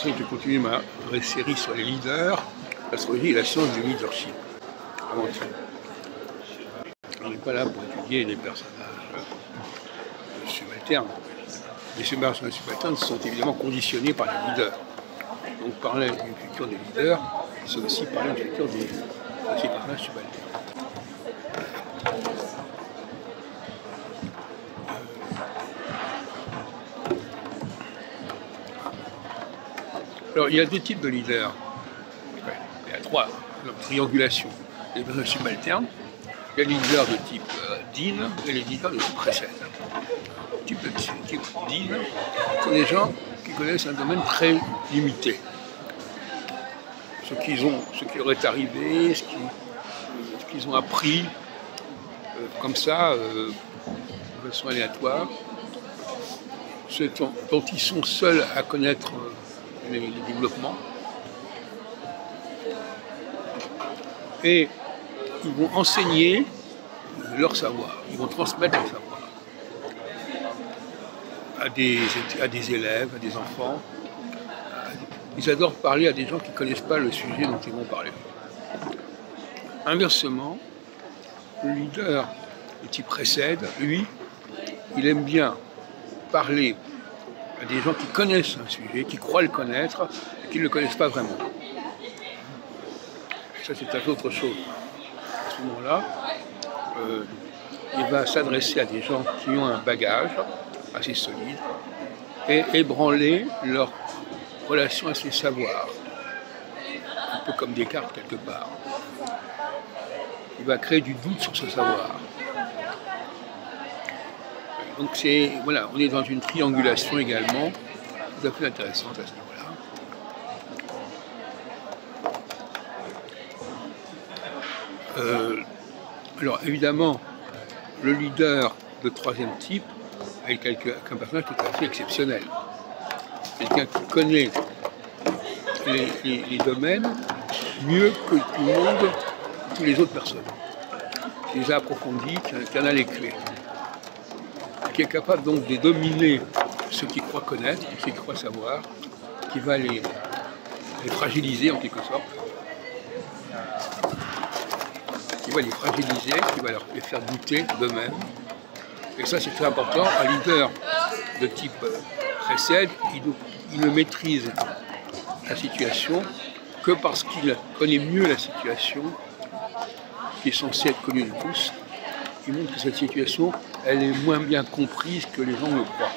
l'impression que je continue ma série sur les leaders, l'astrologie et la science du leadership. Avant tout. On n'est pas là pour étudier les personnages subalternes. Les personnages subalternes sont évidemment conditionnés par les leaders. Donc parler d'une culture des leaders, c'est aussi parler d'une culture des personnages subalternes. Alors, il y a deux types de leaders. Il y a trois triangulations. Les personnages subalternes, il y a les leaders de type Dean et les leaders de type Précède. Type Dean sont des gens qui connaissent un domaine très limité. Ce qui leur est arrivé, ce qu'ils ont appris, comme ça, de façon aléatoire, ce dont ils sont seuls à connaître les développements. Et ils vont enseigner leur savoir, ils vont transmettre leur savoir à des élèves, à des enfants. Ils adorent parler à des gens qui ne connaissent pas le sujet dont ils vont parler. Inversement, le leader de type Précède, lui, il aime bien parler à des gens qui connaissent un sujet, qui croient le connaître, et qui ne le connaissent pas vraiment. Ça, c'est un peu autre chose. À ce moment-là, il va s'adresser à des gens qui ont un bagage assez solide et ébranler leur relation à ces savoirs. Un peu comme Descartes, quelque part. Il va créer du doute sur ce savoir. Donc voilà, on est dans une triangulation également, tout à fait intéressante à ce niveau-là. Alors évidemment, le leader de troisième type est un personnage tout à fait exceptionnel. Quelqu'un qui connaît les domaines mieux que tout le monde, toutes les autres personnes. Qui les a approfondis, qui en a les clés. Qui est capable donc de dominer ceux qui croient connaître, ceux qui croient savoir, qui va les fragiliser en quelque sorte, qui va les fragiliser, qui va les faire douter d'eux-mêmes. Et ça c'est très important. Un leader de type Précède, il ne maîtrise la situation que parce qu'il connaît mieux la situation, qui est censée être connue de tous. Il montre que cette situation, elle est moins bien comprise que les gens le croient.